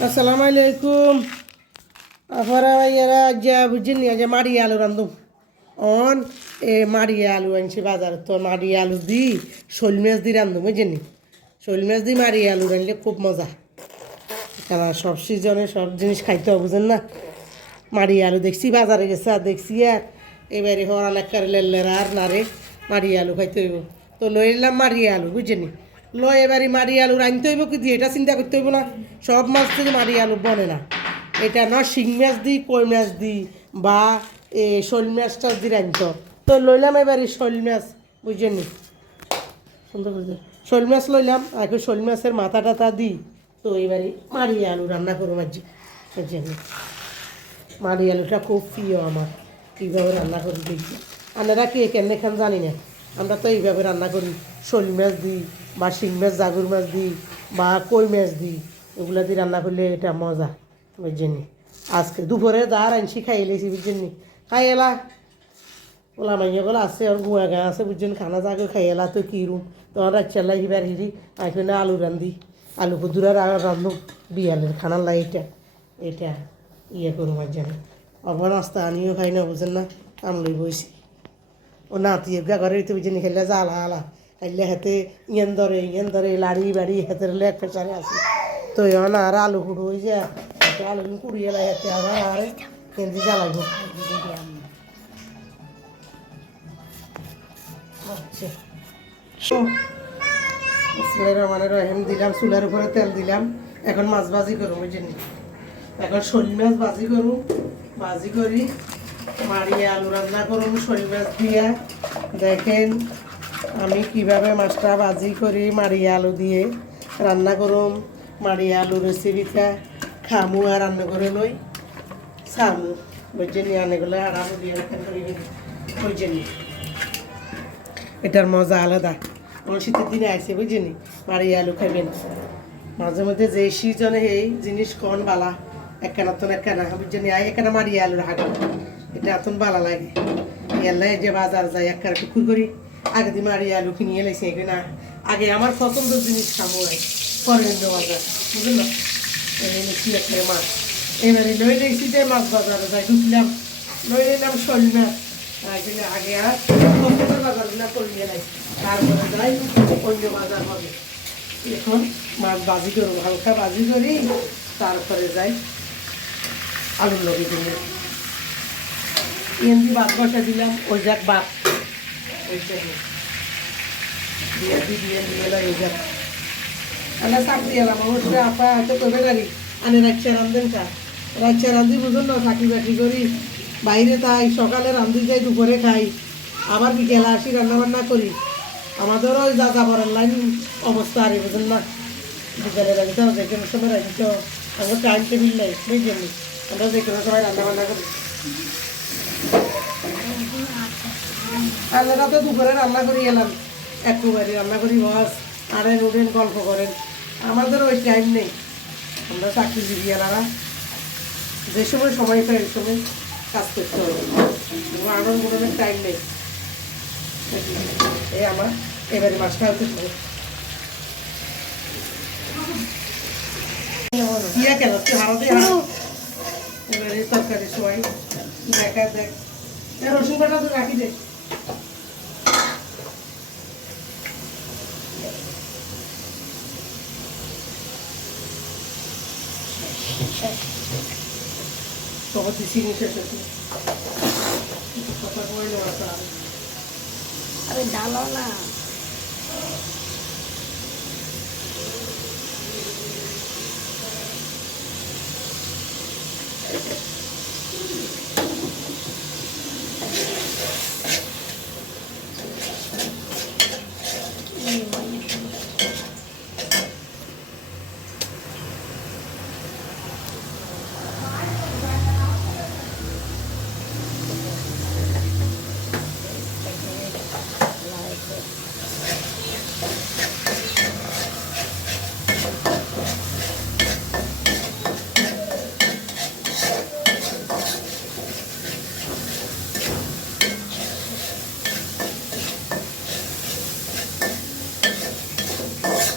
আসসালামু আলাইকুম আফারা ভাইয়ারা যা বুঝিনি আজ মাড়ি আলু রান্ধুম অন মাড়ি আলু আনছি বাজার তো মাড়ি আলু দি শোল মাছ দি রান্ধুম বুঝিনি শোল মাছ দি মাড়ি আলু রানলে খুব মজা কারণ সব সিজনে সব জিনিস খাইতে হবে বুঝেন না মাড়ি আলু দেখছি বাজারে গেছে আর দেখছি আর এবারে হওয়ার অনেক লেলেরা আর নারে মাড়ি আলু খাইতে হইব তো লই এলাম মাড়ি আলু বুঝিনি লয় এবারে মাড়ি আলু রাঁধতে হইব কি দিয়ে এটা চিন্তা করতে হইব না সব মাছ থেকে মাড়ি আলু বনে না এটা না শিং মাছ দিই কই মাছ দিই বা শোল মাছটা দি রাঁধত তো লইলাম এবারে শোল মাছ বুঝেনি সুন্দর বুঝে শোল মাছ লইলাম এখন শোল মাছের মাথা টাথা দিই তো এবারে মাড়ি আলু রান্না করবো মাঝে বুঝেনি মাড়ি আলুটা খুব প্রিয় আমার কীভাবে রান্না করি দেখি আপনারা কে কেন খান জানি না আমরা তো এইভাবে রান্না করি শোল মাছ দিই বা শিং মাছ জাগুর মাছ দিই বা কই মাছ দিই এগুলো দিয়ে রান্না করলে এটা মজা বুঝছেনি আজকে দুপুরে দাঁড় আনছি খাই এলেছি বুঝছেনি খাই এলা ওলা মাইয়াগুলো আছে আর গুয়া গা আছে বুঝছেন খানা জাগে খাই এলা তো কী রুম তখন রাচ্চাল্লা হিবার হিরি আইখানে আলু রান্ধি আলু কুদুরার রান্ধু বিয়ালের খানার লাই এটা ইয়ে করুম আর জানি অবা নাস্তা আনিও খাই না বুঝেন না আমলই বইছি ও নাতি গা ঘরে তো বুঝিনি খেলে জ্বালা আলা খাইলে হাতে ইয়েন ধরে লাড়ি বাড়ি হাতের লেগ প্রেশারে আছে তো এখন আর আলু কুড়ু হয়ে যায় আলু কুড়িয়ে লাই হাতে আবার আর কেন্দ্রে জ্বালাইব মানে রহিম দিলাম চুলার উপরে তেল দিলাম এখন মাছ ভাজি করুন বুঝিনি এখন শোল মাছ ভাজি করুন ভাজি করি মাড়িয়ে আলু রান্না করুন শোল মাছ দিয়ে দেখেন আমি কিভাবে মাছটা ভাজি করি মাড়িয়ে আলু দিয়ে রান্না করুন মাড়িয়ে আলু রেসিপিটা খামু আর রান্না করে লই সামু বুঝছেনি আনেগুলো আর আলু দিয়ে বুঝছেনি এটার মজা আলাদা আমার শীতের দিনে আসে বুঝছেনি মাড়িয়ে আলু খাইবেন মাঝে মধ্যে যে সিজনে এই জিনিস কন বালা একখানা তো একখানা বুঝছেনি একখানা মাড়িয়ে আলুর হাঁটা এটা এতন ভালো লাগে এলাই যে বাজার যাই একখানা টুকুর করি আগে দিয়ে মাড়িয়ে আলু কিনিয়ে এলাইছি না আগে আমার পছন্দের জিনিস খাবো ফরেন্দ্র বাজার বুঝলেন না এনেছি একটা মাছ এবারে লই নিয়েছি যে মাছ বাজারে যাই ঢুকলাম লই নিলাম শোল মাছ আগে আর পছন্দের বাজারগুলো করিয়ে নাই তারপরে যাই অন্য বাজার হবে এখন মাছ ভাজি করবো হালকা ভাজি করি তারপরে যাই আলুর লগে দিলে এমনি ভাত বসা দিলাম ওই যাক ভাত দিয়ে এলো এই যাক আল্লাহ চাপ দিয়ে এলাম অবশ্যই আপা হাতে করবে গাড়ি আনে রাখছে রান্ধেন কা রাখছে রান্ধি বুঝুন না চাকরি বাকরি করি বাইরে তাই সকালে রান্ধি যাই দুপুরে খাই আবার বিকেলে আসি রান্নাবান্না করি আমাদেরও ওই যা যাবার লাইন অবস্থা আর বুঝুন না বিকেলে রাখতে হবে যে কোনো সময় রাখতে আমার টাইম টেবিল নেই বুঝলেন আমরা যে কোনো সময় রান্নাবান্না করি আমরা তো দুপুরে রান্না করি এলাম একটু বাড়ি রান্না করি বস আড়েন উড়েন গল্প করেন আমাদের ওই টাইম নেই আমরা চাকরিজীবী এলারা যে সময় সময় পাই ওই সময় কাজ করতে হবে আড়ন গুড়নের টাইম নেই এই আমার এবারে মাছটা হতে ইয়া কেন হারাতে এবারে তরকারি সবাই দেখা দেখ রসুন কাটা তো রাখি দে তখন চিনি শেষ হচ্ছে কথা কইল আরে ডালো না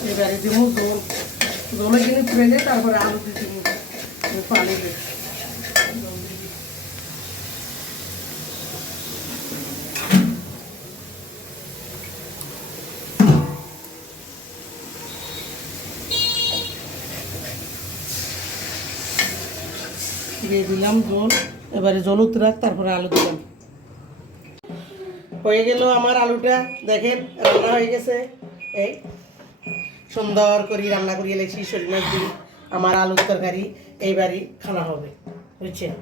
এবারে দিব দোল দোলে কিনে তুলে নিয়ে তারপরে আলু দিয়ে দিব পানি দিই। দিয়ে দিলাম জল, এবারে জল উতরাক, তারপরে আলু দিলাম। হয়ে গেল আমার আলুটা, দেখেন রান্না হয়ে গেছে। এই সুন্দর করে রান্না করিয়ে লেছি শোল মাছ দিয়ে আমার আলুর তরকারি, এইবারই খানা হবে, বুঝছেন।